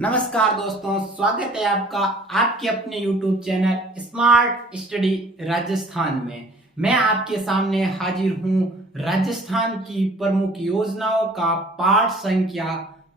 नमस्कार दोस्तों, स्वागत है आपका आपके अपने YouTube channel smart study Rajasthan में। मैं आपके सामने हाजिर हूं राजस्थान की प्रमुख योजनाओं का पाठ संख्या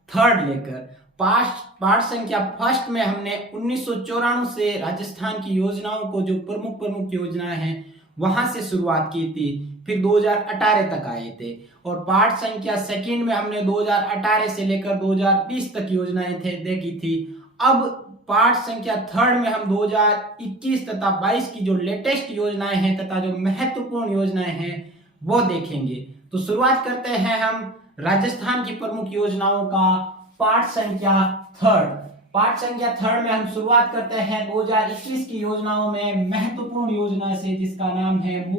थर्ड लेकर। पाठ संख्या फर्स्ट में हमने 1994 से राजस्थान की योजनाओं को, जो प्रमुख योजनाएं हैं, वहां से शुरुआत की थी, फिर 2018 तक आए थे। और पाठ संख्या सेकंड में हमने 2018 से लेकर 2020 तक योजनाएं देखी थी। अब पाठ संख्या थर्ड में हम 2021 तथा 22 की जो लेटेस्ट योजनाएं हैं तथा जो महत्वपूर्ण योजनाएं हैं वो देखेंगे। तो शुरुआत करते हैं हम राजस्थान की प्रमुख योजनाओं का पाठ संख्या थर्ड। पाठ संख्या थर्ड में हम शुरुआत करते हैं 2021 की योजनाओं में महत्वपूर्ण योजना से, जिसका नाम है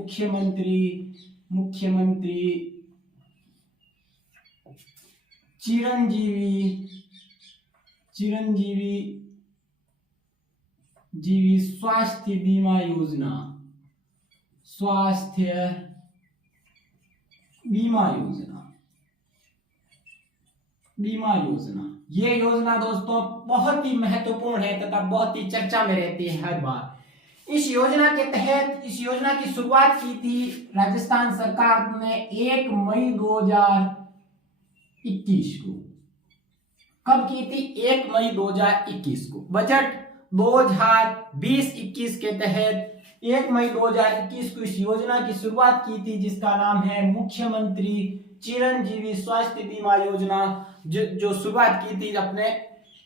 मुख्यमंत्री चिरंजीवी स्वास्थ्य बीमा योजना। ये योजना दोस्तों बहुत ही महत्वपूर्ण है तथा बहुत ही चर्चा में रहती है हर बार। इस योजना के तहत इस योजना की शुरुआत की थी राजस्थान सरकार ने 1 मई 2021 को। कब की थी? 1 मई 2021 को। बजट 2020-21 के तहत 1 मई 2021 को इस योजना की शुरुआत की थी, जिसका नाम है मुख्यमंत्री चिरंजीवी स्वास्थ्य बीमा योजना, जो शुरुआत की थी अपने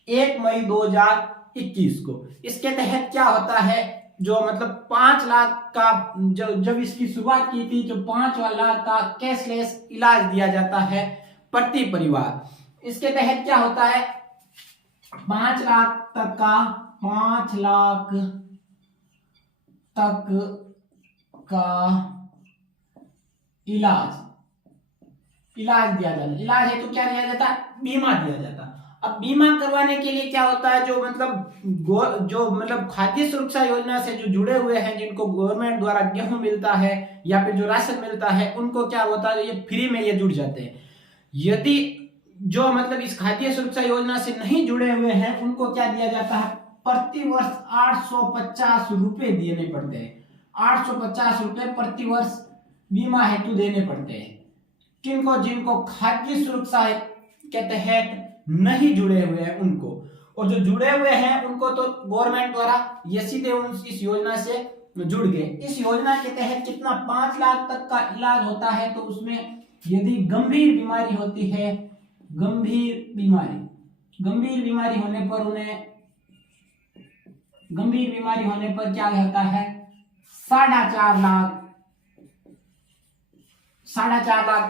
1 मई 2021 को। इसके तहत क्या होता है, जो मतलब 5 लाख का जब इसकी शुरुआत की थी, जो 5 लाख का कैशलेस इलाज दिया जाता है प्रति परिवार। इसके तहत क्या होता है, 5 लाख तक का इलाज दिया जाता। इलाज है तो क्या दिया जाता? बीमा दिया जाता। अब बीमा करवाने के लिए क्या होता है, जो मतलब खाद्य सुरक्षा योजना से जो जुड़े हुए हैं, जिनको गवर्नमेंट द्वारा गेहूं मिलता है या फिर जो राशन मिलता है, उनको क्या होता है, ये फ्री में ये जुड़ जाते हैं। यदि जो मतलब इस खाद्य सुरक्षा योजना से नहीं जुड़े हुए हैं, उनको क्या दिया जाता है, प्रति वर्ष 850 रुपए देने पड़ते हैं। 850 रुपए प्रति वर्ष बीमा हेतु देने पड़ते हैं। किनको? जिनको खाद्य सुरक्षा के तहत नहीं जुड़े हुए हैं उनको। और जो जुड़े हुए हैं उनको तो गवर्नमेंट द्वारा ये सीधे इस योजना से जुड़ गए। इस योजना के तहत कितना? 5 लाख तक का इलाज होता है। तो उसमें यदि गंभीर बीमारी होती है, गंभीर बीमारी होने पर क्या होता है, 4.5 लाख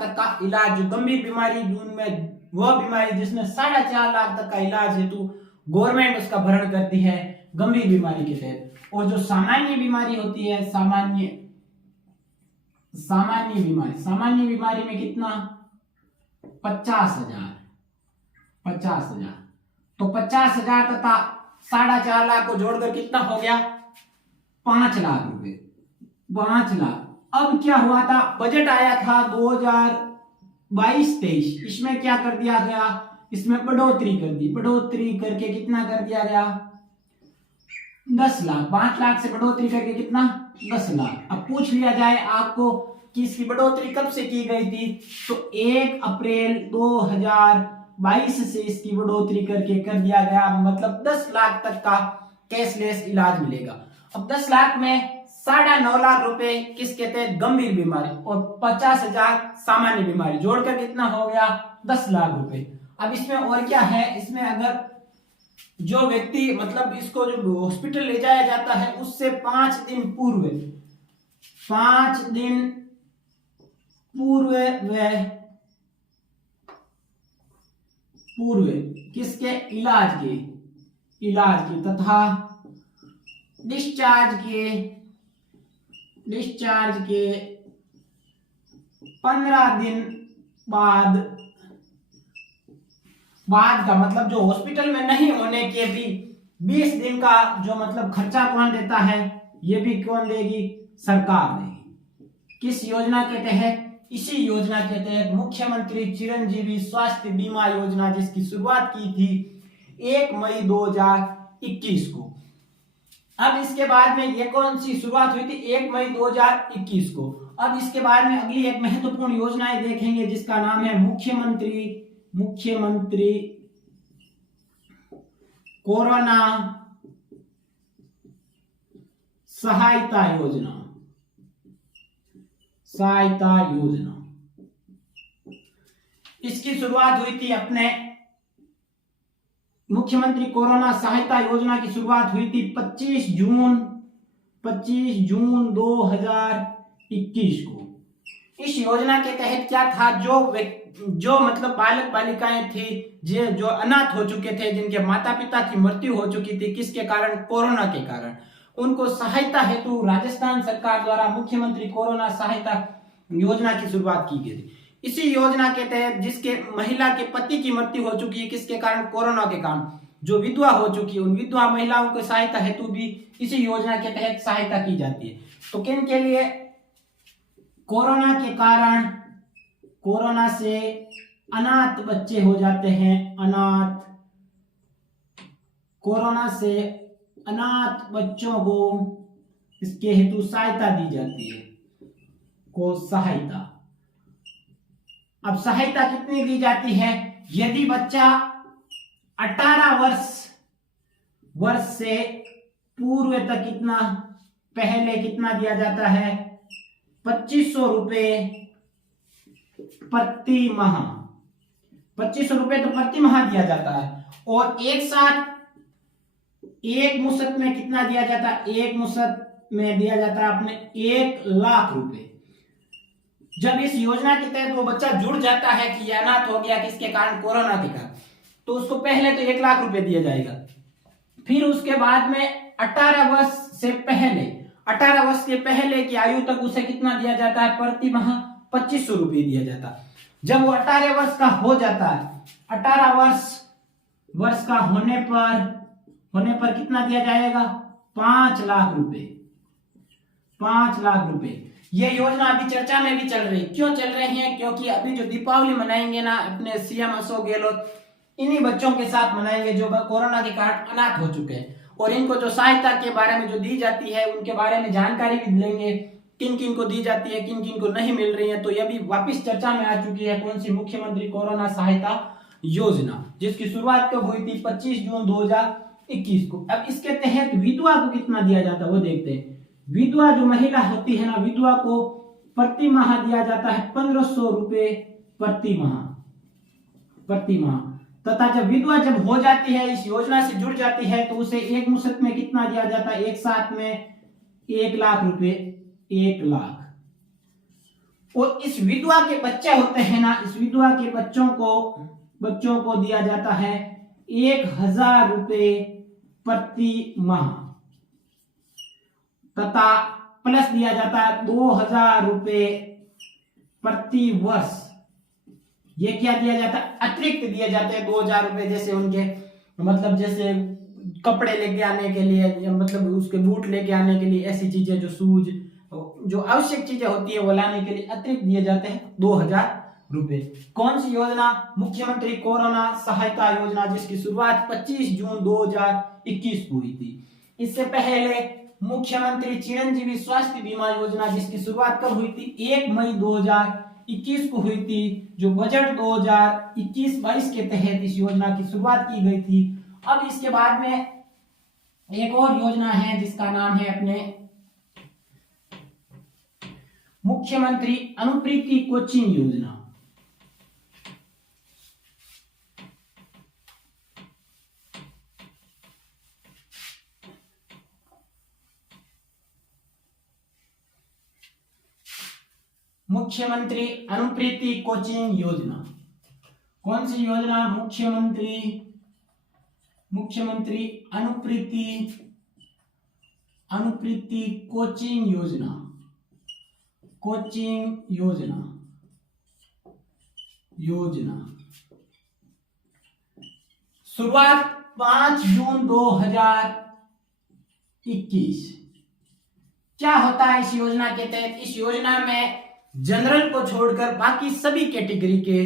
तक का इलाज। जो गंभीर बीमारी, उनमें वह बीमारी जिसमें 4.5 लाख तक का इलाज है, तो गवर्नमेंट उसका भरण करती है गंभीर बीमारी के तहत। और जो सामान्य बीमारी होती है, सामान्य बीमारी में कितना? 50,000। तो 50,000 तथा 4.5 लाख को जोड़कर कितना हो गया? 5 लाख रुपए। 5 लाख। अब क्या हुआ था, बजट आया था 2022-23, इसमें क्या कर दिया गया, इसमें बढ़ोतरी कर दी। बढ़ोतरी करके कितना कर दिया गया? 10 लाख। 5 लाख से बढ़ोतरी करके कितना? 10 लाख। अब पूछ लिया जाए आपको कि इसकी बढ़ोतरी कब से की गई थी, तो 1 अप्रैल 2022 से इसकी बढ़ोतरी करके कर दिया गया। मतलब 10 लाख तक का कैशलेस इलाज मिलेगा। अब 10 लाख में 9.5 लाख रुपए किसके तहत? गंभीर बीमारी, और 50,000 सामान्य बीमारी, जोड़कर कितना हो गया? 10 लाख रुपए। अब इसमें और क्या है, इसमें अगर जो व्यक्ति मतलब इसको जो हॉस्पिटल ले जाया जाता है, उससे 5 दिन पूर्व किसके? इलाज के तथा डिस्चार्ज के 15 दिन बाद का, मतलब जो हॉस्पिटल में नहीं होने के भी 20 दिन का जो मतलब खर्चा कौन देता है, ये भी कौन देगी? सरकार देगी। किस योजना के तहत? इसी योजना के तहत मुख्यमंत्री चिरंजीवी स्वास्थ्य बीमा योजना, जिसकी शुरुआत की थी 1 मई 2021 को। अब इसके बाद में ये कौन सी शुरुआत हुई थी? 1 मई 2021 को। अब इसके बाद में अगली एक महत्वपूर्ण योजनाएं देखेंगे जिसका नाम है मुख्यमंत्री कोरोना सहायता योजना। इसकी शुरुआत हुई थी अपने मुख्यमंत्री कोरोना सहायता योजना की शुरुआत हुई थी 25 जून 2021 को। इस योजना के तहत क्या था, जो मतलब बालक बालिकाएं थी जो अनाथ हो चुके थे, जिनके माता पिता की मृत्यु हो चुकी थी, किसके कारण? कोरोना के कारण। उनको सहायता हेतु राजस्थान सरकार द्वारा मुख्यमंत्री कोरोना सहायता योजना की शुरुआत की गई थी। इसी योजना के तहत जिसके महिला के पति की मृत्यु हो चुकी है, किसके कारण? कोरोना के कारण। जो विधवा हो चुकी है, उन विधवा महिलाओं को सहायता हेतु भी इसी योजना के तहत सहायता की जाती है। तो किन के लिए? कोरोना के कारण, कोरोना से अनाथ बच्चे हो जाते हैं, कोरोना से अनाथ बच्चों को इसके हेतु सहायता दी जाती है, सहायता। अब सहायता कितनी दी जाती है? यदि बच्चा 18 वर्ष से पूर्व तक पहले कितना दिया जाता है? 2500 रुपए प्रति माह। 2500 रुपए तो प्रति माह दिया जाता है। और एक साथ एक मुश्त में कितना दिया जाता है? एक मुश्त में दिया जाता है अपने 1 लाख रुपए। जब इस योजना के तहत वो बच्चा जुड़ जाता है कि अनाथ हो गया किसके कारण? कोरोना के कारण, तो उसको पहले तो 1 लाख रुपए दिया जाएगा। फिर उसके बाद में 18 वर्ष के पहले की आयु तक उसे कितना दिया जाता है? प्रति माह 2500 रुपये दिया जाता है। जब वो 18 वर्ष का हो जाता है, 18 वर्ष का होने पर कितना दिया जाएगा? 5 लाख रुपए। 5 लाख रुपए। ये योजना अभी चर्चा में भी चल रही। क्यों चल रही है? क्योंकि अभी जो दीपावली मनाएंगे ना अपने सीएम अशोक गहलोत, इन्हीं बच्चों के साथ मनाएंगे जो कोरोना के कारण अनाथ हो चुके हैं। और इनको जो सहायता के बारे में जो दी जाती है उनके बारे में जानकारी भी लेंगे, किन किन को दी जाती है, किन किन को नहीं मिल रही है। तो ये भी वापस चर्चा में आ चुकी है। कौन सी? मुख्यमंत्री कोरोना सहायता योजना, जिसकी शुरुआत कब हुई थी? 25 जून 2021 को। अब इसके तहत विधवा को कितना दिया जाता है वो देखते हैं। विधवा जो महिला होती है ना, विधवा को प्रति माह दिया जाता है 1500 रुपए प्रति माह। तथा जब विधवा हो जाती है, इस योजना से जुड़ जाती है, तो उसे एक मुश्त में कितना दिया जाता है? एक साथ में 1 लाख रुपए। 1 लाख। और इस विधवा के बच्चे होते हैं ना, इस विधवा के बच्चों को दिया जाता है 1000 रुपए प्रति माह। तथा प्लस दिया जाता है 2000 रुपए प्रति वर्ष। ये क्या दिया जाता है? अतिरिक्त दिए जाते हैं 2000 रुपए। जैसे उनके मतलब जैसे कपड़े लेके आने के लिए, या मतलब उसके बूट लेके आने के लिए, ऐसी चीजें जो शूज, जो आवश्यक चीजें होती है वो लाने के लिए अतिरिक्त दिए जाते हैं 2000 रुपए। कौन सी योजना? मुख्यमंत्री कोरोना सहायता योजना, जिसकी शुरुआत 25 जून 2021 को हुई थी। इससे पहले मुख्यमंत्री चिरंजीवी स्वास्थ्य बीमा योजना, जिसकी शुरुआत कब हुई थी? 1 मई 2021 को हुई थी। जो बजट 2021-22 के तहत इस योजना की शुरुआत की गई थी। अब इसके बाद में एक और योजना है जिसका नाम है अपने मुख्यमंत्री अनुप्रीति कोचिंग योजना। मुख्यमंत्री अनुप्रीति कोचिंग योजना। कौन सी योजना? मुख्यमंत्री अनुप्रीति कोचिंग योजना। शुरुआत 5 जून 2021। क्या होता है इस योजना के तहत? इस योजना में जनरल को छोड़कर बाकी सभी कैटेगरी के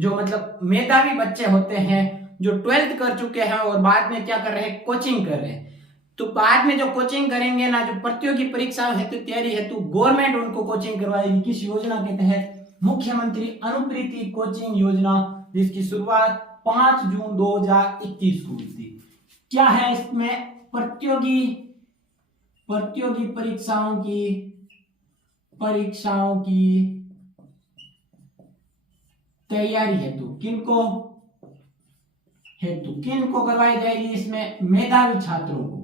जो मतलब मेधावी बच्चे होते हैं जो 12th कर चुके हैं और बाद में क्या कर रहे हैं, कोचिंग कर रहे हैं। तो बाद में जो कोचिंग करेंगे ना, जो प्रतियोगी परीक्षाओं हेतु तैयारी हेतु गवर्नमेंट उनको कोचिंग करवाएगी। किस योजना के तहत, मुख्यमंत्री अनुप्रीति कोचिंग योजना, जिसकी शुरुआत 5 जून 2021 को हुई थी। क्या है इसमें, प्रतियोगी परीक्षाओं की तैयारी हेतु किनको करवाई जाएगी, इसमें मेधावी छात्रों को।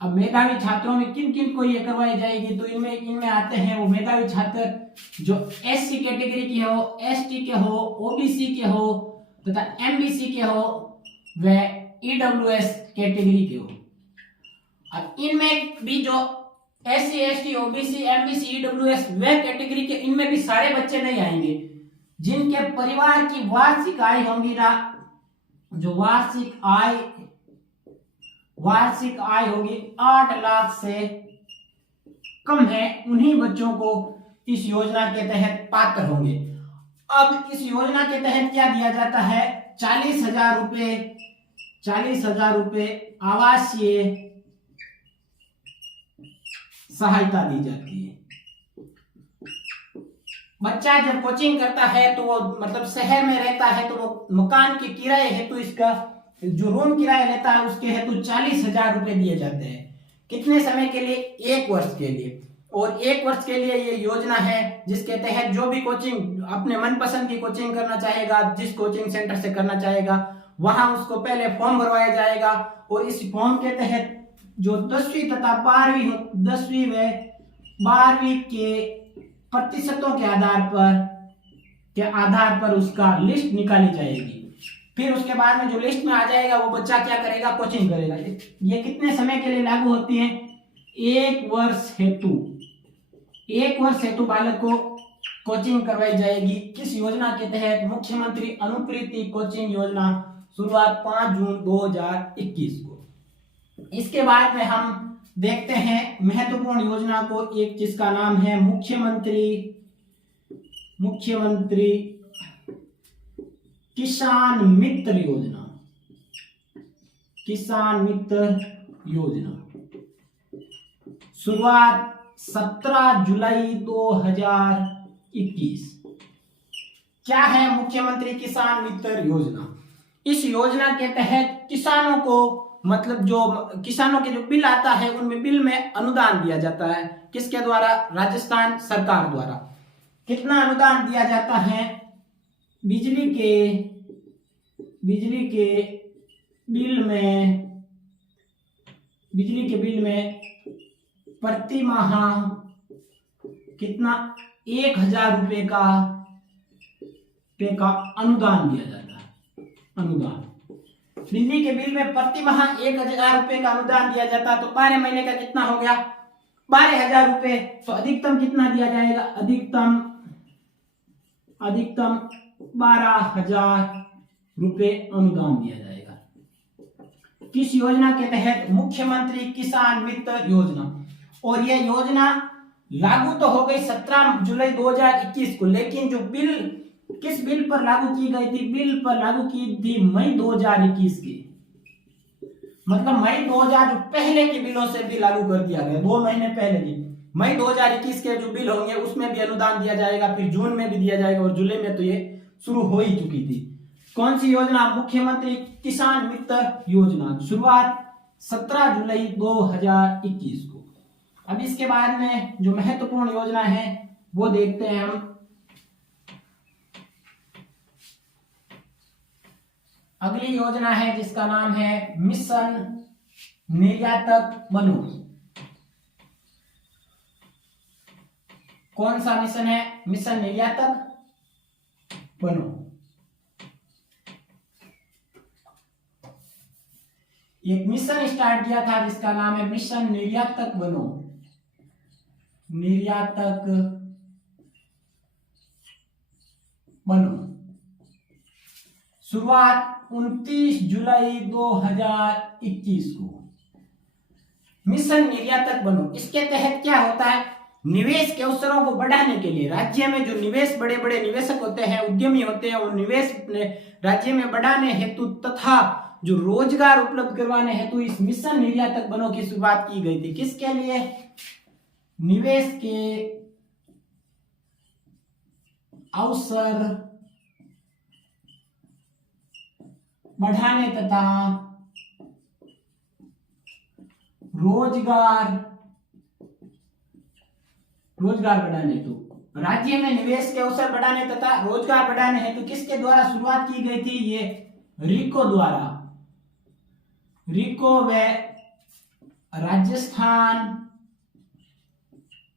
अब मेधावी छात्रों में किन किन को ये करवाई जाएगी, तो इनमें आते हैं वो मेधावी छात्र जो एससी कैटेगरी के हो, एसटी के हो, ओबीसी के हो तथा एमबीसी के हो व ईडब्ल्यूएस कैटेगरी के हो। अब इनमें भी जो SC, ST, OBC, MBC, EWS वे कैटेगरी के, इनमें भी सारे बच्चे नहीं आएंगे जिनके परिवार की वार्षिक आय होगी ना, जो वार्षिक आय होगी 8 लाख से कम है, उन्हीं बच्चों को इस योजना के तहत पात्र होंगे। अब इस योजना के तहत क्या दिया जाता है, 40,000 रुपए आवासीय सहायता दी जाती है। बच्चा जब कोचिंग करता है तो वो मतलब शहर में रहता है तो वो मकान के किराए हेतु इसका जो रूम किराया लेता है उसके हेतु 40,000 रुपए दिए जाते हैं। कितने समय के लिए, 1 वर्ष के लिए। और 1 वर्ष के लिए ये योजना है जिसके तहत जो भी कोचिंग अपने मनपसंद की कोचिंग करना चाहेगा, जिस कोचिंग सेंटर से करना चाहेगा, वहां उसको पहले फॉर्म भरवाया जाएगा और इस फॉर्म के तहत जो 10वीं तथा 10वीं व 12वीं के प्रतिशतों के आधार पर उसका लिस्ट निकाली जाएगी। फिर उसके बाद में जो लिस्ट में आ जाएगा वो बच्चा क्या करेगा, कोचिंग करेगा। ये कितने समय के लिए लागू होती है, 1 वर्ष हेतु बालक को कोचिंग करवाई जाएगी। किस योजना के तहत, मुख्यमंत्री अनुप्रीति कोचिंग योजना, शुरुआत 5 जून 2021 को। इसके बाद में हम देखते हैं महत्वपूर्ण योजना को, एक जिसका नाम है मुख्यमंत्री किसान मित्र योजना। शुरुआत 17 जुलाई 2021। क्या है मुख्यमंत्री किसान मित्र योजना? इस योजना के तहत किसानों को मतलब जो किसानों के जो बिल आता है उनमें बिल में अनुदान दिया जाता है। किसके द्वारा? राजस्थान सरकार द्वारा। कितना अनुदान दिया जाता है? बिजली के बिल में प्रति माह कितना, 1,000 रुपए का अनुदान दिया जाता है। अनुदान बिजली के बिल में प्रति माह 1,000 रुपए का अनुदान दिया जाता है। तो 12 महीने का कितना हो गया, 12,000 रुपए। तो अधिकतम कितना दिया जाएगा? अधिकतम 12,000 रुपए अनुदान दिया जाएगा। किस योजना के तहत? मुख्यमंत्री किसान मित्र योजना। और यह योजना लागू तो हो गई 17 जुलाई 2021 को, लेकिन जो बिल किस बिल पर लागू की गई थी? बिल पर लागू की थी मई 2021 की, मतलब मई 2000 जो पहले के बिलों से भी लागू कर दिया गया, 2 महीने पहले की। मई 2021 के जो बिल होंगे उसमें भी अनुदान दिया जाएगा, फिर जून में भी दिया जाएगा और जुलाई में तो ये शुरू हो ही चुकी थी। कौन सी योजना? मुख्यमंत्री किसान मित्र योजना। शुरुआत 17 जुलाई 2021 को। अब इसके बाद में जो महत्वपूर्ण योजना है वो देखते हैं हम। अगली योजना है जिसका नाम है मिशन निर्यातक बनो। कौन सा मिशन है? मिशन निर्यातक बनो। एक मिशन स्टार्ट किया था जिसका नाम है मिशन निर्यातक बनो। निर्यातक बनो। शुरुआत 29 जुलाई 2021 को। मिशन निर्यातक बनो, इसके तहत क्या होता है? निवेश के अवसरों को बढ़ाने के लिए राज्य में जो निवेश बड़े बड़े निवेशक होते हैं, उद्यमी होते हैं, वो निवेश राज्य में बढ़ाने हेतु तथा जो रोजगार उपलब्ध करवाने हेतु इस मिशन निर्यातक बनो की शुरुआत की गई थी। किसके लिए? निवेश के अवसर बढ़ाने तथा रोजगार बढ़ाने हेतु राज्य में निवेश के अवसर बढ़ाने तथा रोजगार बढ़ाने हेतु किसके द्वारा शुरुआत की गई थी? ये रिको द्वारा। रिको व राजस्थान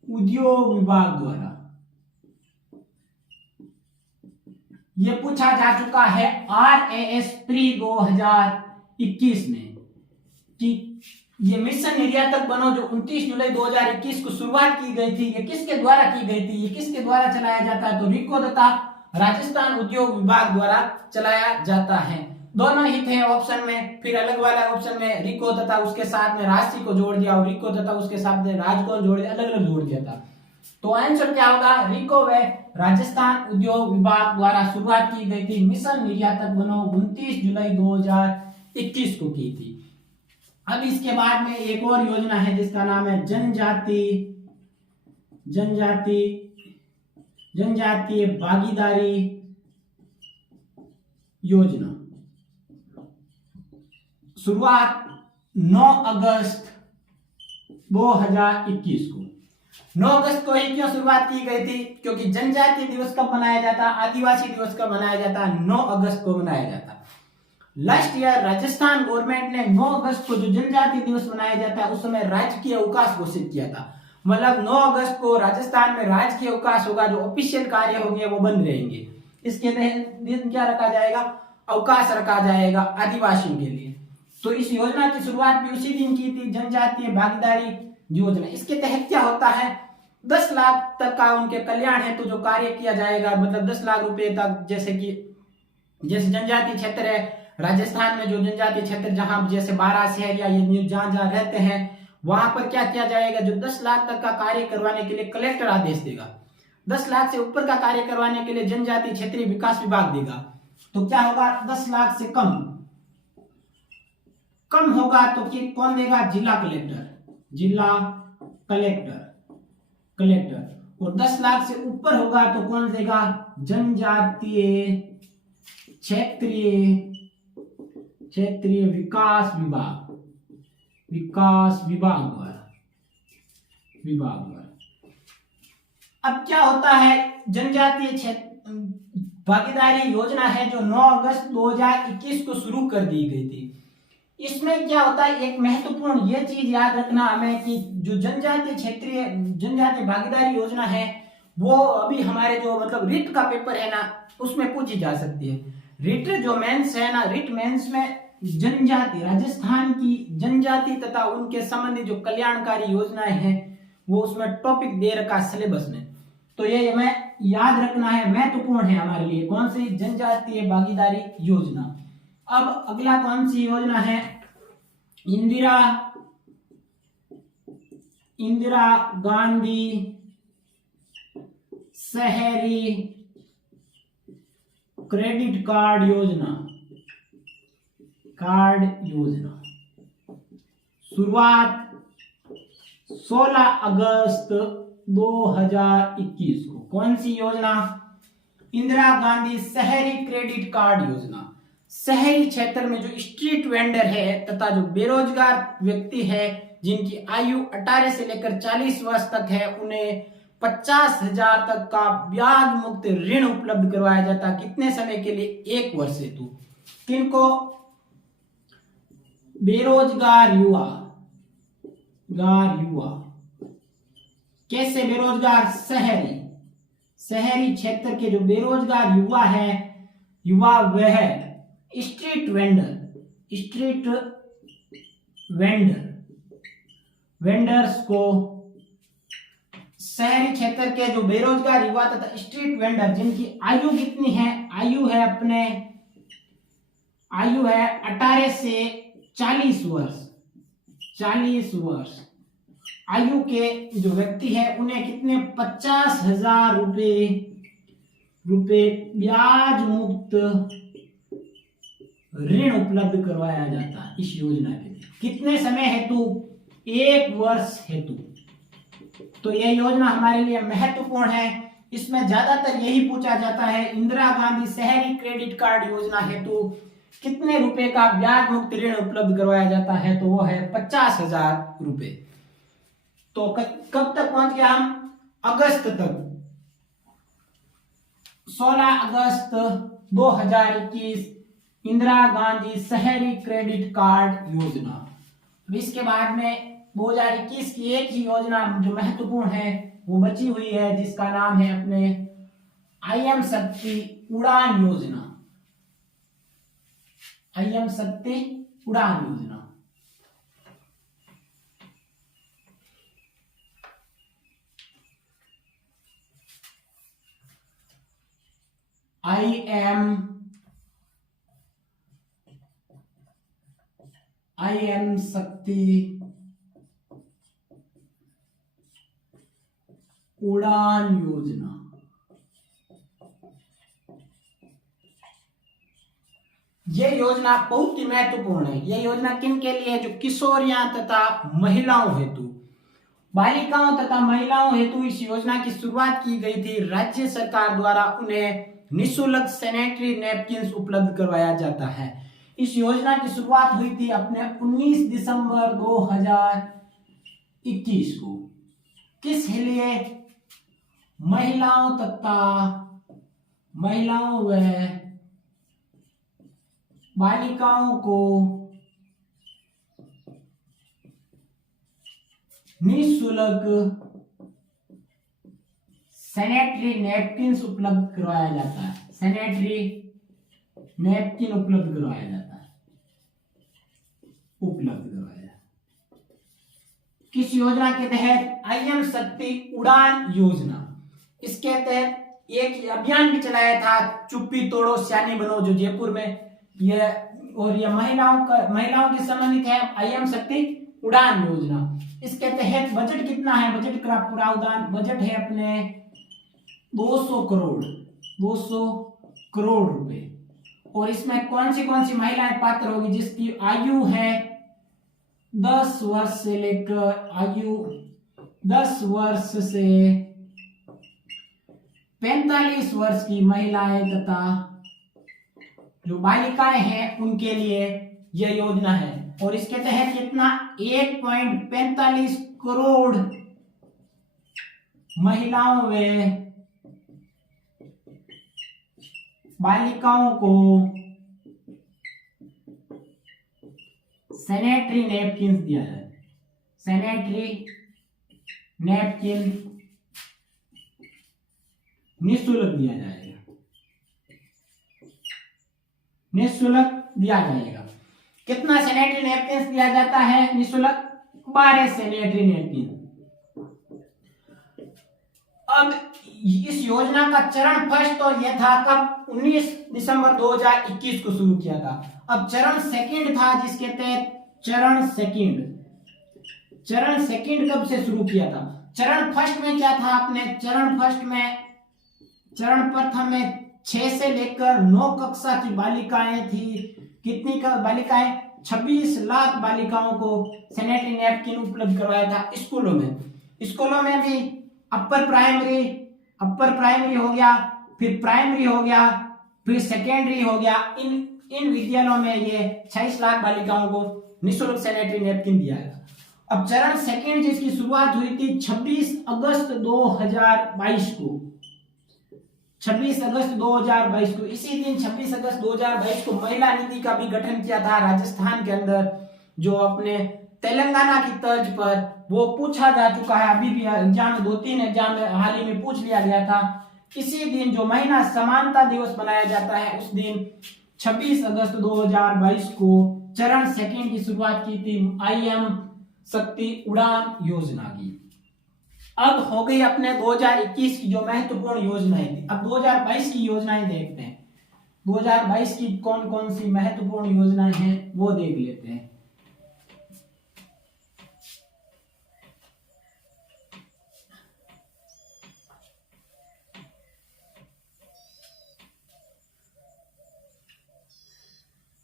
उद्योग विभाग द्वारा। ये पूछा जा चुका है RAS प्री 2021 में कि ये मिशन निर्यातक बनो जो 29 जुलाई 2021 को शुरुआत की गई थी, ये किसके द्वारा की गई थी? ये किसके द्वारा चलाया जाता है? तो रिको तथा राजस्थान उद्योग विभाग द्वारा चलाया जाता है। दोनों ही थे ऑप्शन में, फिर अलग वाला ऑप्शन में रिको तथा उसके साथ में राशि को जोड़ दिया और रिको तथा उसके साथ में राज को जोड़ दिया, अलग अलग जोड़ दिया था। तो आंसर क्या होगा? रिको व राजस्थान उद्योग विभाग द्वारा शुरुआत की गई थी। मिशन निर्यातक बनो 29 जुलाई 2021 को की थी। अब इसके बाद में एक और योजना है जिसका नाम है जनजातीय भागीदारी योजना। शुरुआत 9 अगस्त 2021 को। 9 अगस्त को ही क्यों शुरुआत की गई थी? क्योंकि जनजातीय दिवस कब मनाया जाता, आदिवासी दिवस कब मनाया जाता? 9 अगस्त को मनाया जाता। लास्ट ईयर राजस्थान गवर्नमेंट ने 9 अगस्त को जो जनजातीय दिवस मनाया जाता है उस समय राजकीय अवकाश घोषित किया था। मतलब 9 अगस्त को राजस्थान में राजकीय अवकाश होगा, जो ऑफिशियल कार्य होंगे वो बंद रहेंगे। इसके दिन क्या रखा जाएगा? अवकाश रखा जाएगा आदिवासियों के लिए। तो इस योजना की शुरुआत भी उसी दिन की थी, जनजातीय भागीदारी योजना। इसके तहत क्या होता है? 10 लाख तक का उनके कल्याण है तो जो कार्य किया जाएगा, मतलब 10 लाख रुपए तक, जैसे जनजातीय क्षेत्र है राजस्थान में, जो जनजातीय क्षेत्र जहां जैसे 12 शहर या ये जहां रहते हैं वहां पर क्या किया जाएगा? जो 10 लाख तक का कार्य करवाने के लिए कलेक्टर आदेश देगा। 10 लाख से ऊपर का कार्य करवाने के लिए जनजातीय क्षेत्रीय विकास विभाग देगा। तो क्या होगा? 10 लाख से कम होगा तो कौन देगा? जिला कलेक्टर। और 10 लाख से ऊपर होगा तो कौन देगा? जनजातीय क्षेत्रीय विकास विभाग द्वारा। अब क्या होता है? जनजातीय भागीदारी योजना है जो 9 अगस्त 2021 को शुरू कर दी गई थी। इसमें क्या होता है? एक महत्वपूर्ण ये चीज याद रखना हमें कि जो जनजातीय भागीदारी योजना है वो अभी हमारे जो मतलब रिट का पेपर है ना उसमें पूछी जा सकती है। रिट जो मेंस है ना, रिट मेंस में राजस्थान की जनजाति तथा उनके संबंधित जो कल्याणकारी योजनाएं हैं वो उसमें टॉपिक दे रखा सिलेबस में। तो ये हमें याद रखना है, महत्वपूर्ण है हमारे लिए। कौन सी? जनजातीय भागीदारी योजना। अब अगला कौन सी योजना है? इंदिरा गांधी शहरी क्रेडिट कार्ड योजना। शुरुआत 16 अगस्त 2021 को। कौन सी योजना? इंदिरा गांधी शहरी क्रेडिट कार्ड योजना। शहरी क्षेत्र में जो स्ट्रीट वेंडर है तथा जो बेरोजगार व्यक्ति है जिनकी आयु 18 से लेकर 40 वर्ष तक है, उन्हें 50,000 तक का ब्याज मुक्त ऋण उपलब्ध करवाया जाता। कितने समय के लिए? 1 वर्ष हेतु। किनको? बेरोजगार युवा। कैसे बेरोजगार? शहरी क्षेत्र के जो बेरोजगार युवा है, वह स्ट्रीट वेंडर्स को, शहरी क्षेत्र के जो बेरोजगार युवा तथा स्ट्रीट वेंडर जिनकी आयु कितनी है? आयु है 18 से 40 वर्ष। आयु के जो व्यक्ति है उन्हें कितने 50,000 रुपए ब्याज मुक्त ऋण उपलब्ध करवाया जाता है इस योजना के लिए। कितने समय हेतु? 1 वर्ष हेतु। तो यह योजना हमारे लिए महत्वपूर्ण है। इसमें ज्यादातर यही पूछा जाता है, इंदिरा गांधी शहरी क्रेडिट कार्ड योजना हेतु कितने रुपए का ब्याज मुक्त ऋण उपलब्ध करवाया जाता है? तो वो है 50,000 रुपए। तो कब तक पहुंच गया हम? अगस्त तक। 16 अगस्त 2021 इंदिरा गांधी शहरी क्रेडिट कार्ड योजना। इसके बाद में 2021 की एक ही योजना जो महत्वपूर्ण है वो बची हुई है, जिसका नाम है अपने IM शक्ति उड़ान योजना। IM शक्ति उड़ान योजना। IM शक्ति उड़ान योजना। यह योजना बहुत ही महत्वपूर्ण है। यह योजना किन के लिए? जो किशोरियां तथा महिलाओं हेतु, बालिकाओं तथा महिलाओं हेतु इस योजना की शुरुआत की गई थी। राज्य सरकार द्वारा उन्हें निःशुल्क सैनिटरी नैपकिन उपलब्ध करवाया जाता है। इस योजना की शुरुआत हुई थी अपने 19 दिसंबर 2021 को। किस लिए? महिलाओं व बालिकाओं को निःशुल्क सैनिटरी नैपकिन उपलब्ध करवाया जाता है। सैनिटरी नैपकिन उपलब्ध करवाया जाता है। किस योजना के तहत? IM शक्ति उड़ान योजना। इसके तहत एक अभियान भी चलाया था, चुप्पी तोड़ो सियानी बनो, जो जयपुर में ये महिलाओं के संबंधित है IM शक्ति उड़ान योजना। इसके तहत बजट कितना है? बजट का प्रावधान बजट है अपने 200 करोड़ रुपए। और इसमें कौन सी महिलाएं पात्र होगी? जिसकी आयु है 10 वर्ष से लेकर 45 वर्ष की महिलाएं तथा जो बालिकाएं हैं उनके लिए यह योजना है। और इसके तहत कितना? 1.45 करोड़ महिलाओं व बालिकाओं को सैनिटरी नैपकिन दिया जाए। सैनिटरी नैपकिन निःशुल्क दिया जाएगा। कितना सैनिटरी नैपकिन दिया जाता है निःशुल्क? 12 सैनिटरी नैपकिन। अब इस योजना का चरण फर्स्ट तो यह था कब? 19 दिसंबर 2021 को शुरू किया था। अब चरण सेकंड था, जिसके तहत चरण सेकंड कब से शुरू किया था? चरण फर्स्ट में क्या था? आपने चरण प्रथम में 6 से लेकर 9 कक्षा की बालिकाएं थी। कितनी का बालिकाएं? 26 लाख बालिकाओं को सैनिटरी नैपकिन उपलब्ध करवाया था स्कूलों में भी अपर प्राइमरी हो गया, फिर प्राइमरी हो गया, फिर सेकेंडरी हो गया। इन विद्यालयों में ये 26 लाख बालिकाओं को निःशुल्क सैनिटरी नैपकिन दिया गया। अब चरण सेकेंड जिसकी शुरुआत हुई थी 26 अगस्त 2022 को। 26 अगस्त 2022 को, इसी दिन 26 अगस्त 2022 को महिला नीति का भी गठन किया था राजस्थान के अंदर, जो अपने तेलंगाना की तर्ज पर वो पूछा जा चुका है। अभी भी एग्जाम में 2-3 एग्जाम में हाल ही में पूछ लिया गया था। इसी दिन जो महिला समानता दिवस मनाया जाता है, उस दिन 26 अगस्त 2022 को चरण सेकंड की शुरुआत की थी IM शक्ति उड़ान योजना की। अब हो गई अपने 2021 की जो महत्वपूर्ण योजनाएं थी। अब 2022 की योजनाएं देखते हैं। 2022 की कौन कौन सी महत्वपूर्ण योजनाएं हैं वो देख लेते हैं।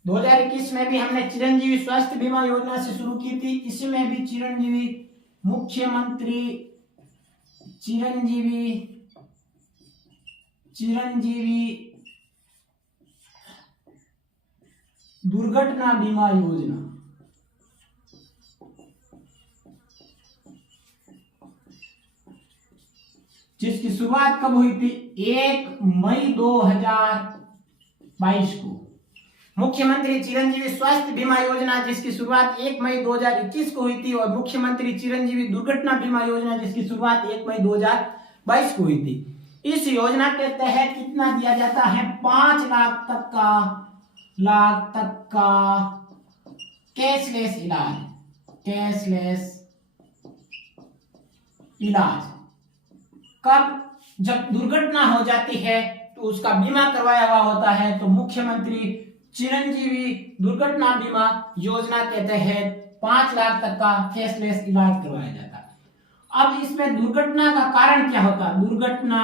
2021 में भी हमने चिरंजीवी स्वास्थ्य बीमा योजना से शुरू की थी। इसमें भी चिरंजीवी मुख्यमंत्री चिरंजीवी दुर्घटना बीमा योजना, जिसकी शुरुआत कब हुई थी? 1 मई 2022 को। मुख्यमंत्री चिरंजीवी स्वास्थ्य बीमा योजना जिसकी शुरुआत 1 मई 2021 को हुई थी, और मुख्यमंत्री चिरंजीवी दुर्घटना बीमा योजना जिसकी शुरुआत 1 मई 2022 को हुई थी। इस योजना के तहत कितना दिया जाता है? 5 लाख तक का कैशलेस इलाज। कब? जब दुर्घटना हो जाती है तो उसका बीमा करवाया हुआ होता है, तो मुख्यमंत्री चिरंजीवी दुर्घटना बीमा योजना के तहत 5 लाख तक का कैशलेस इलाज करवाया जाता है। अब इसमें दुर्घटना का कारण क्या होता है? दुर्घटना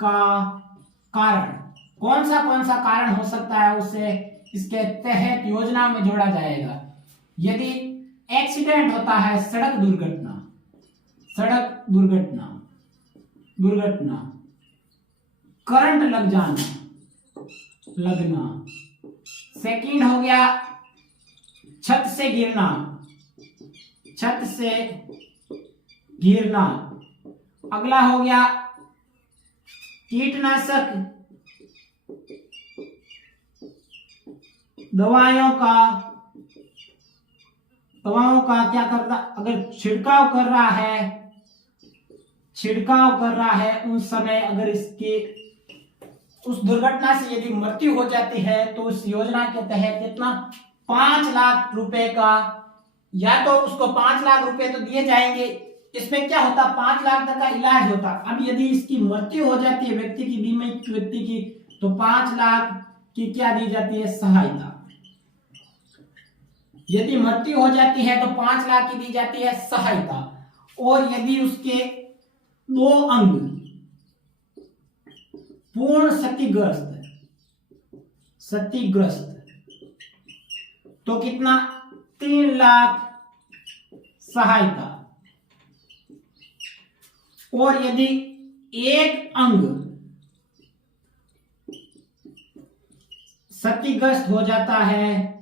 का कारण कौन सा कारण हो सकता है, उसे इसके तहत योजना में जोड़ा जाएगा। यदि एक्सीडेंट होता है, सड़क दुर्घटना, करंट लगना। सेकंड हो गया छत से गिरना। अगला हो गया कीटनाशक दवाओं का क्या करता? अगर छिड़काव कर रहा है उस समय अगर उस दुर्घटना से यदि मृत्यु हो जाती है, तो उस योजना के तहत कितना? 5 लाख रुपए का, या तो उसको 5 लाख रुपए तो दिए जाएंगे। इसमें क्या होता? 5 लाख तक का इलाज होता। अब यदि इसकी मृत्यु हो जाती है बीमित व्यक्ति की, तो 5 लाख की क्या दी जाती है? सहायता। यदि मृत्यु हो जाती है तो 5 लाख की दी जाती है सहायता। और यदि उसके 2 अंग पूर्ण क्षतिग्रस्त तो कितना? 3 लाख सहायता। और यदि एक अंग क्षतिग्रस्त हो जाता है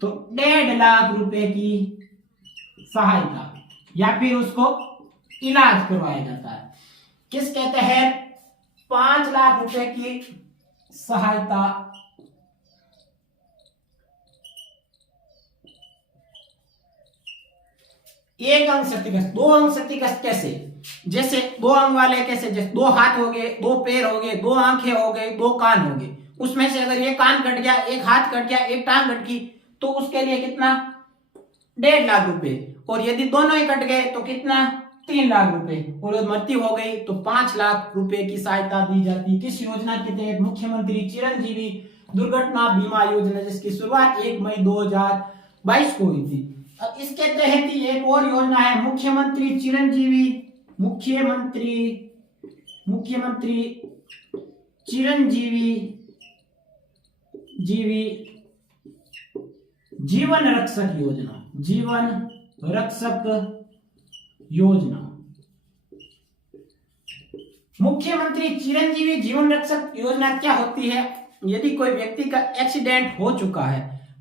तो 1.5 लाख रुपए की सहायता, या फिर उसको इलाज करवाया जाता है। किसके तहत? 5 लाख रुपए की सहायता। एक अंग क्षतिग्रस्त, 2 अंग क्षतिग्रस्त कैसे? जैसे 2 अंग वाले कैसे? जैसे 2 हाथ हो गए, 2 पैर हो गए, 2 आंखें हो गई, 2 कान हो गए। उसमें से अगर एक कान कट गया, एक हाथ कट गया, एक टांग कट गई, तो उसके लिए कितना? 1.5 लाख रुपए। और यदि दोनों ही कट गए तो कितना? 3 लाख रुपए। और मृत्यु हो गई तो 5 लाख रुपए की सहायता दी जाती। किस योजना के तहत? मुख्यमंत्री चिरंजीवी दुर्घटना बीमा योजना जिसकी शुरुआत 1 मई 2022 को हुई थी। अब इसके तहत ही एक और योजना है, मुख्यमंत्री चिरंजीवी जीवन रक्षक योजना। मुख्यमंत्री चिरंजीवी जीवन रक्षक योजना क्या होती है? यदि कोई व्यक्ति का एक्सीडेंट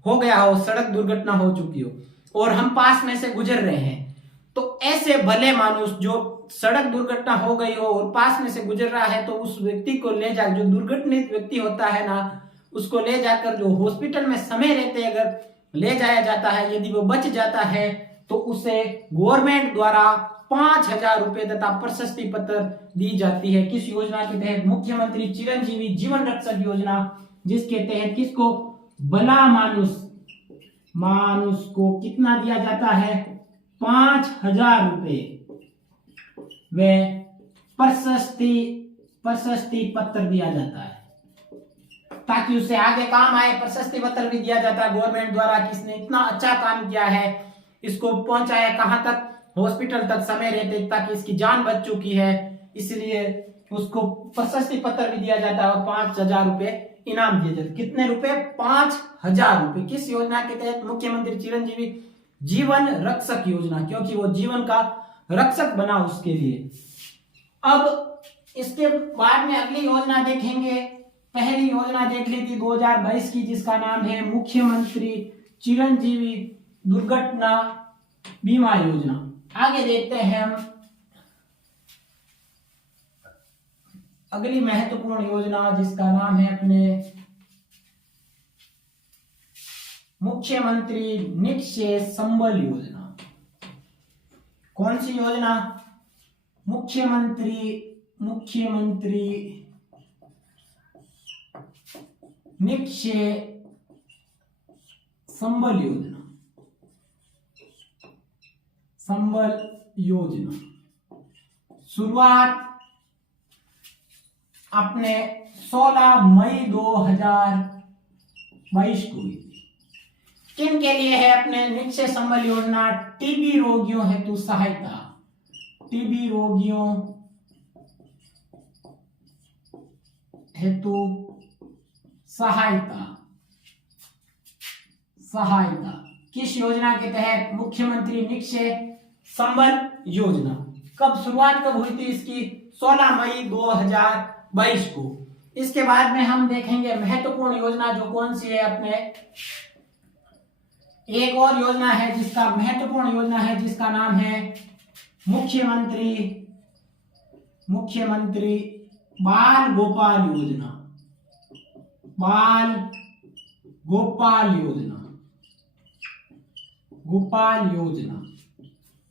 हो गया हो, सड़क दुर्घटना हो चुकी हो, और हम पास में से गुजर रहे हैं, तो ऐसे भले मानुष जो सड़क दुर्घटना हो गई हो और पास में से गुजर रहा है, तो उस व्यक्ति को ले जा, जो दुर्घटनित व्यक्ति होता है ना, उसको ले जाकर जो हॉस्पिटल में समय रहते अगर ले जाया जाता है, यदि वो बच जाता है तो उसे गवर्नमेंट द्वारा 5,000 रुपए तथा प्रशस्ति पत्र दी जाती है। किस योजना के तहत? मुख्यमंत्री चिरंजीवी जीवन रक्षक योजना, जिसके तहत किसको? भला मानुष को कितना दिया जाता है? 5,000 रुपए व प्रशस्ति पत्र दिया जाता है, ताकि उसे आगे काम आए। प्रशस्ति पत्र भी दिया जाता है गवर्नमेंट द्वारा कि इसने इतना अच्छा काम किया है, इसको पहुंचाया कहां तक? हॉस्पिटल तक समय रहते, ताकि इसकी जान बच चुकी है, इसलिए उसको प्रशस्ति पत्र भी दिया जाता है और 5,000 रुपए इनाम दिए जाते। कितने रुपए? 5,000 रुपए। किस योजना के तहत? मुख्यमंत्री चिरंजीवी जीवन रक्षक योजना, क्योंकि वो जीवन का रक्षक बना उसके लिए। अब इसके बाद में अगली योजना देखेंगे। पहली योजना देख ली थी 2022 की, जिसका नाम है मुख्यमंत्री चिरंजीवी दुर्घटना बीमा योजना। आगे देखते हैं हम अगली महत्वपूर्ण योजना, जिसका नाम है अपने मुख्यमंत्री निक्षय संबल योजना। कौन सी योजना? मुख्यमंत्री निक्षय संबल योजना। शुरुआत अपने 16 मई 2022 को हुई थी। किन के लिए है अपने निक्षय संबल योजना? टीबी रोगियों हेतु सहायता। टीबी रोगियों हेतु सहायता। किस योजना के तहत? मुख्यमंत्री निक्षय संबल योजना। कब शुरुआत कब हुई थी इसकी? 16 मई 2022 को। इसके बाद में हम देखेंगे महत्वपूर्ण योजना जो कौन सी है अपने, एक और योजना है जिसका महत्वपूर्ण योजना है जिसका नाम है मुख्यमंत्री बाल गोपाल योजना।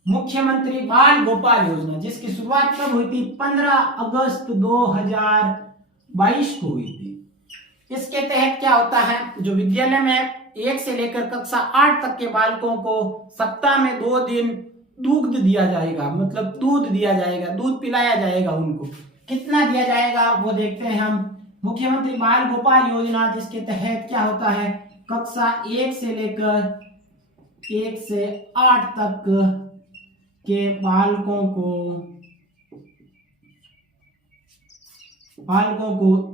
मुख्यमंत्री बाल गोपाल योजना, जिसकी शुरुआत कब हुई थी? 15 अगस्त 2022 को हुई थी। इसके तहत क्या होता है? जो विद्यालय में 1 से लेकर कक्षा 8 तक के बालकों को सप्ताह में 2 दिन दूध दिया जाएगा, मतलब दूध दिया जाएगा, दूध पिलाया जाएगा उनको। कितना दिया जाएगा वो देखते हैं हम। मुख्यमंत्री बाल गोपाल योजना, जिसके तहत क्या होता है? कक्षा 1 से लेकर 1 से 8 तक के बालकों को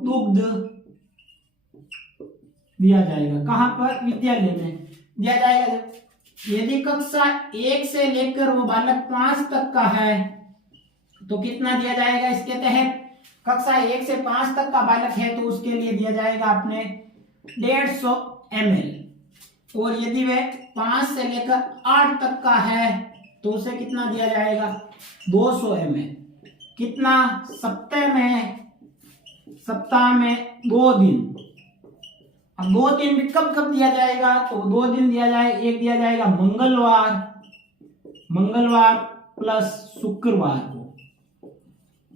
दुग्ध दिया जाएगा। कहां पर? विद्यालय में दिया जाएगा। यदि कक्षा 1 से लेकर वो बालक 5 तक का है तो कितना दिया जाएगा इसके तहत? कक्षा 1 से 5 तक का बालक है तो उसके लिए दिया जाएगा अपने 150 ml। और यदि वह 5 से लेकर 8 तक का है तो उसे कितना दिया जाएगा? 200 ml। कितना? सप्ताह में 2 दिन। अब 2 दिन भी कब कब दिया जाएगा? तो 2 दिन दिया जाएगा। एक दिया जाएगा मंगलवार प्लस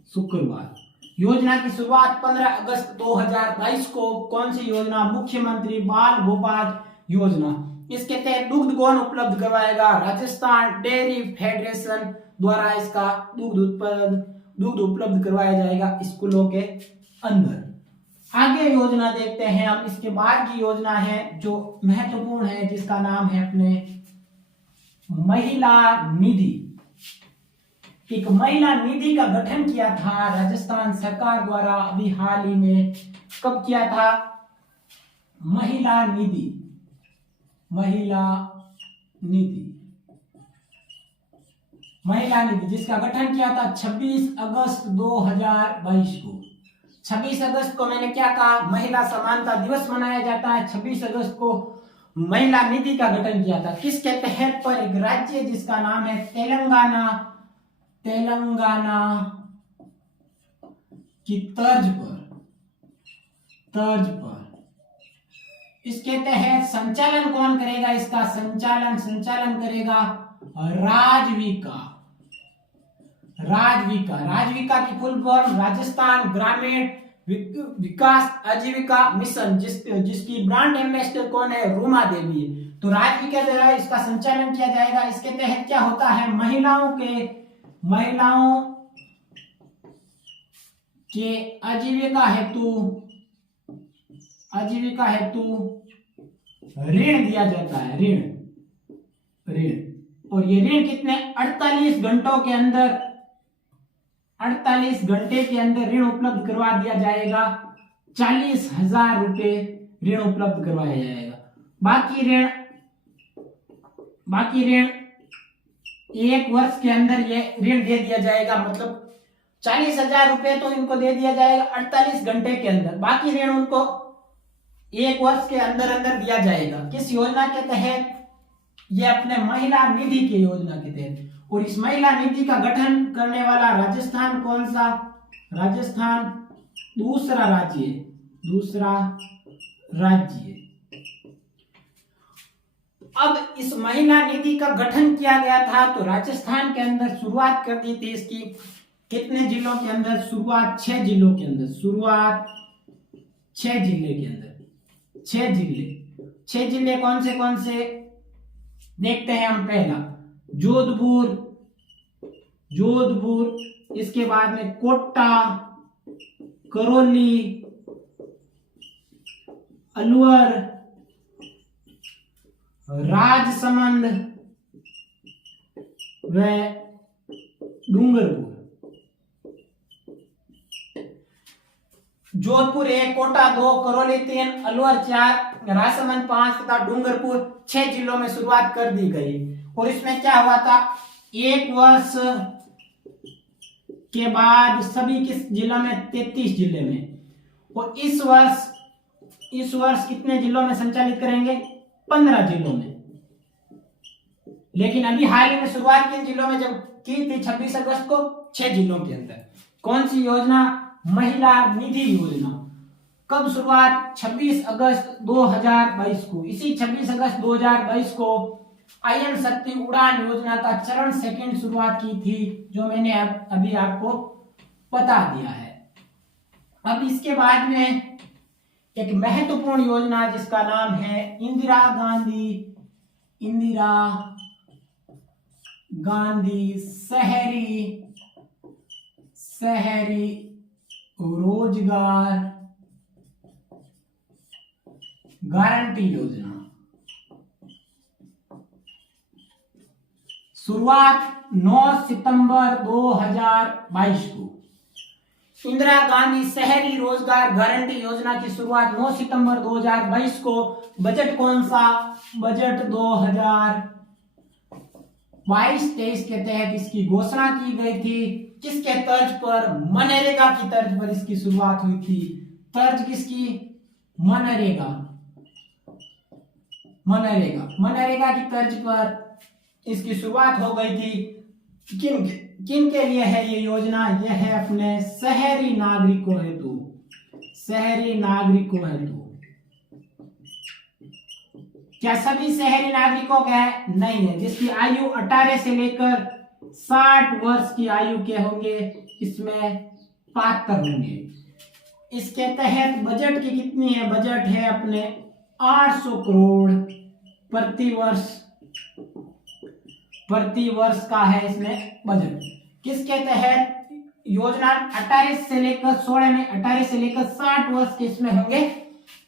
शुक्रवार। योजना की शुरुआत 15 अगस्त 2022 को। कौन सी योजना? मुख्यमंत्री बाल गोपाल योजना। इसके तहत दुग्ध कौन उपलब्ध करवाएगा? राजस्थान डेयरी फेडरेशन द्वारा इसका दुग्ध उपलब्ध करवाया जाएगा स्कूलों के अंदर। आगे योजना देखते हैं अब। इसके बाद की योजना है जो महत्वपूर्ण है, जिसका नाम है अपने महिला निधि। एक महिला निधि का गठन किया था राजस्थान सरकार द्वारा अभी हाल ही में। कब किया था? महिला निधि जिसका गठन किया था 26 अगस्त 2022 को। 26 अगस्त को मैंने क्या कहा? महिला समानता दिवस मनाया जाता है। 26 अगस्त को महिला निधि का गठन किया था। किसके तहत पर? एक राज्य जिसका नाम है तेलंगाना की तर्ज पर। इसके तहत संचालन कौन करेगा? इसका संचालन करेगा राजविका की फुल फॉर्म राजस्थान ग्रामीण विकास आजीविका मिशन, जिसकी ब्रांड एम्बेसडर कौन है? रूमा देवी है। तो राजविका द्वारा इसका संचालन किया जाएगा। इसके तहत क्या होता है? महिलाओं के आजीविका हेतु ऋण दिया जाता है। ऋण और ये ऋण कितने? 48 घंटों के अंदर 48 घंटे के अंदर ऋण उपलब्ध करवा दिया जाएगा, 40,000 रुपए ऋण उपलब्ध करवाया जाएगा। बाकी ऋण 1 वर्ष के अंदर ये ऋण दे दिया जाएगा, मतलब 40,000 रुपए तो इनको दे दिया जाएगा 48 घंटे के अंदर, बाकी ऋण उनको 1 वर्ष के अंदर अंदर दिया जाएगा। किस योजना के तहत? ये अपने महिला निधि की योजना के तहत। और इस महिला निधि का गठन करने वाला राजस्थान कौन सा? राजस्थान दूसरा राज्य। अब इस महिला निधि का गठन किया गया था तो राजस्थान के अंदर शुरुआत कर दी थी इसकी। कितने जिलों के अंदर? शुरुआत 6 जिलों के अंदर। शुरुआत 6 जिले के अंदर। 6 जिले कौन से देखते हैं हम। पहला जोधपुर, इसके बाद में कोटा, करौली, अलवर, राजसमंद व डूंगरपुर। जोधपुर 1, कोटा 2, करौली 3, अलवर 4, राजसमंद 5 तथा डूंगरपुर 6 जिलों में शुरुआत कर दी गई। और इसमें क्या हुआ था? 1 वर्ष के बाद सभी किस जिला में? 33 जिले में। और इस वर्ष कितने जिलों में संचालित करेंगे? 15 जिलों में। लेकिन अभी हाल ही में शुरुआत किन जिलों में जब की थी? 26 अगस्त को 6 जिलों के अंदर। कौन सी योजना? महिला निधि योजना। कब शुरुआत? 26 अगस्त 2022 को। इसी 26 अगस्त 2022 को IM शक्ति उड़ान योजना का चरण 2 शुरुआत की थी, जो मैंने अभी आपको बता दिया है। अब इसके बाद में एक महत्वपूर्ण योजना जिसका नाम है इंदिरा गांधी शहरी रोजगार गारंटी योजना। शुरुआत 9 सितंबर 2022 को। इंदिरा गांधी शहरी रोजगार गारंटी योजना की शुरुआत 9 सितंबर 2022 को। बजट कौन सा? बजट 2022-23 के तहत इसकी घोषणा की गई थी। किसके तर्ज पर? मनरेगा की तर्ज पर इसकी शुरुआत हुई थी। तर्ज किसकी? मनरेगा की तर्ज पर इसकी शुरुआत हो गई थी। किन के लिए है ये योजना? यह है अपने शहरी नागरिकों हेतु। क्या सभी शहरी नागरिकों का है? नहीं है। जिसकी आयु 18 से लेकर 60 वर्ष की आयु के होंगे इसमें पात्र होंगे। इसके तहत बजट की कितनी है? बजट है अपने 800 करोड़ प्रति वर्ष का है इसमें बजट। किसके तहत? योजना 18 से लेकर 60 वर्ष के इसमें होंगे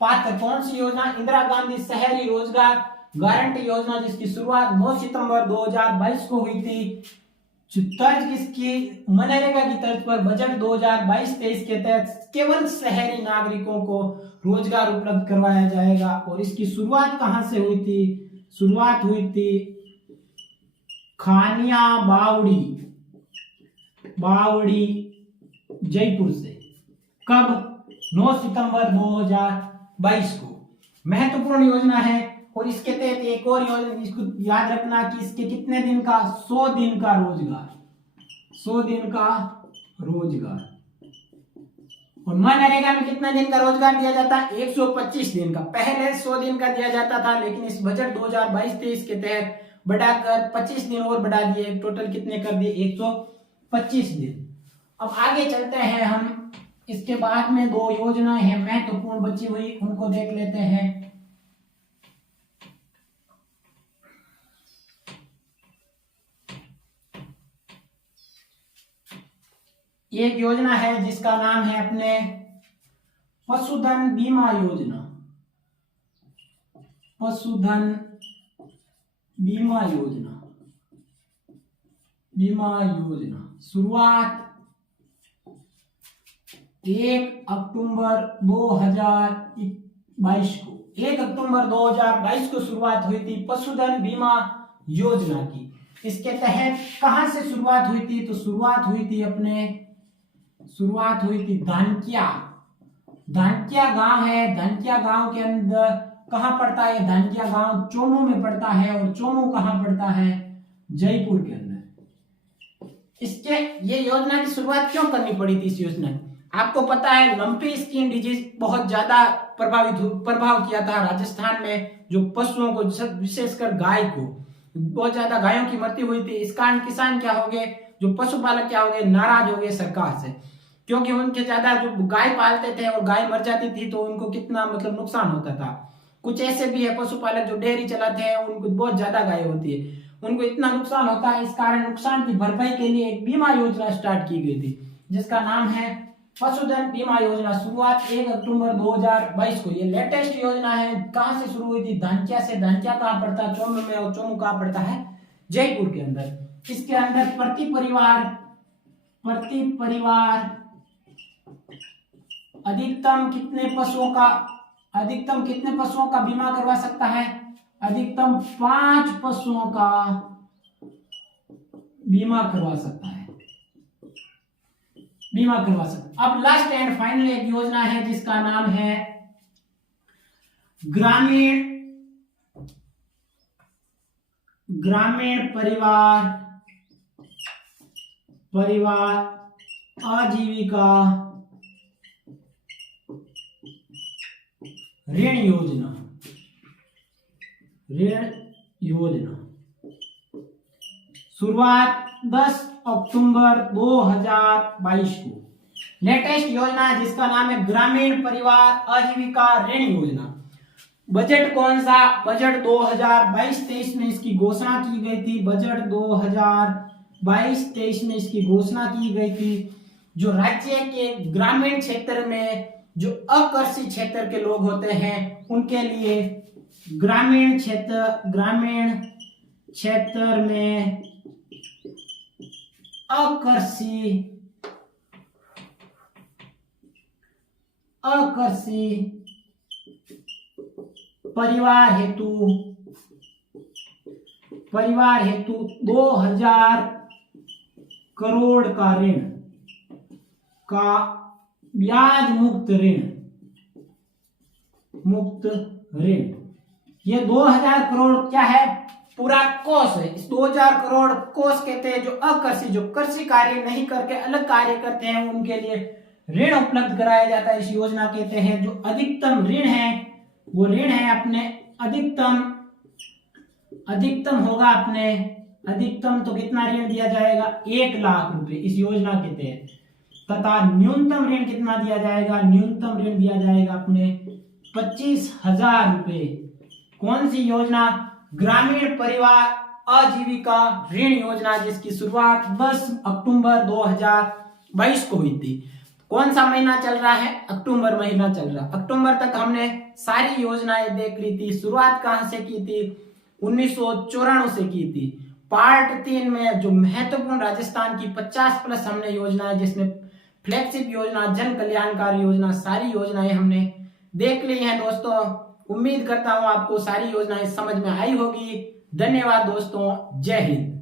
पात्र। कौन सी योजना? इंदिरा गांधी शहरी रोजगार गारंटी योजना, जिसकी शुरुआत 9 सितंबर 2022 को हुई थी। तर्ज किसकी? मनरेगा की तर्ज पर बजट 2022-23 के तहत केवल शहरी नागरिकों को रोजगार उपलब्ध करवाया जाएगा। और इसकी शुरुआत कहां से हुई थी? शुरुआत हुई थी खानिया बावड़ी जयपुर से। कब? 9 सितंबर 2022 को। महत्वपूर्ण योजना है। और इसके तहत एक और योजना, इसको याद रखना कि इसके कितने दिन का? 100 दिन का रोजगार। और मनरेगा में कितने दिन का रोजगार दिया जाता है? 125 दिन का। पहले 100 दिन का दिया जाता था, लेकिन इस बजट 2022-23 के तहत बढ़ाकर 25 दिन और बढ़ा दिए। टोटल कितने कर दिए? 125 दिन। अब आगे चलते हैं हम। इसके बाद में 2 योजनाएं हैं महत्वपूर्ण बची हुई, उनको देख लेते हैं। एक योजना है जिसका नाम है अपने पशुधन बीमा योजना। बीमा योजना शुरुआत 1 अक्टूबर 2022 को 1 अक्टूबर 2022 को शुरुआत हुई थी पशुधन बीमा योजना की। इसके तहत कहां से शुरुआत हुई थी? तो शुरुआत हुई थी धानक्या गांव है। धानक्या गांव के अंदर कहां पड़ता है? धानक्या गांव चोमू में पड़ता है। और चोमू कहां पड़ता है? जयपुर के अंदर। ये योजना की शुरुआत क्यों करनी पड़ी थी? इस योजना आपको पता है लंपी स्किन डिजीज बहुत ज्यादा प्रभाव किया था राजस्थान में, जो पशुओं को विशेषकर गाय को बहुत ज्यादा गायों की मृत्यु हुई थी। इस कारण किसान क्या हो गए, जो पशुपालक क्या हो गए, नाराज हो गए सरकार से, क्योंकि उनके ज्यादा जो गाय पालते थे और गाय मर जाती थी तो उनको कितना मतलब नुकसान होता था। कुछ ऐसे भी है पशुपालक जो डेयरी चलाते हैं, उनको बहुत ज्यादा गाय होती है, उनको इतना नुकसान होता है। इस कारण नुकसान की भरपाई के लिए एक बीमा योजना स्टार्ट की गई थी जिसका नाम है पशुधन बीमा योजना। शुरुआत 1 अक्टूबर 2022 को। ये लेटेस्ट योजना है। कहां से शुरू हुई थी? धानक्या से। धानक्या कहां पड़ता है? चोमू में। और चोमू कहां पड़ता है? जयपुर के अंदर। इसके अंदर प्रति परिवार अधिकतम कितने पशुओं का बीमा करवा सकता है? अधिकतम 5 पशुओं का बीमा करवा सकता है। अब लास्ट एंड फाइनल एक योजना है जिसका नाम है ग्रामीण परिवार आजीविका ऋण योजना। शुरुआत 10 अक्टूबर 2022 को। लेटेस्ट योजना है जिसका नाम है ग्रामीण परिवार आजीविका ऋण योजना। बजट कौन सा? बजट 2022-23 में इसकी घोषणा की गई थी। बजट 2022-23 में इसकी घोषणा की गई थी। जो राज्य के ग्रामीण क्षेत्र में जो अकृषि क्षेत्र के लोग होते हैं उनके लिए ग्रामीण क्षेत्र में अकृषि परिवार हेतु 2000 करोड़ का ऋण का ब्याज मुक्त ऋण। ये 2000 करोड़ क्या है? पूरा कोष है। इस 2000 करोड़ कोष कहते हैं जो अकृषि, जो कृषि कार्य नहीं करके अलग कार्य करते हैं उनके लिए ऋण उपलब्ध कराया जाता है। इस योजना कहते हैं जो अधिकतम ऋण है वो ऋण है अपने अधिकतम होगा अपने अधिकतम तो कितना ऋण दिया जाएगा? 1 लाख रुपए इस योजना के तहत। तथा न्यूनतम ऋण कितना दिया जाएगा? न्यूनतम ऋण दिया जाएगा अपने 25,000 रुपए। कौन सी योजना? ग्रामीण परिवार आजीविका ऋण योजना, जिसकी शुरुआत 10 अक्टूबर 2022 को हुई थी। कौन सा महीना चल रहा है? अक्टूबर महीना चल रहा। अक्टूबर तक हमने सारी योजनाएं देख ली थी। शुरुआत कहां से की थी? 1994 से की थी। पार्ट 3 में जो महत्वपूर्ण राजस्थान की 50+ हमने योजनाएं, जिसमें फ्लैगशिप योजना, जन कल्याणकारी योजना, सारी योजनाएं हमने देख ली हैं दोस्तों। उम्मीद करता हूं आपको सारी योजनाएं समझ में आई होगी। धन्यवाद दोस्तों। जय हिंद।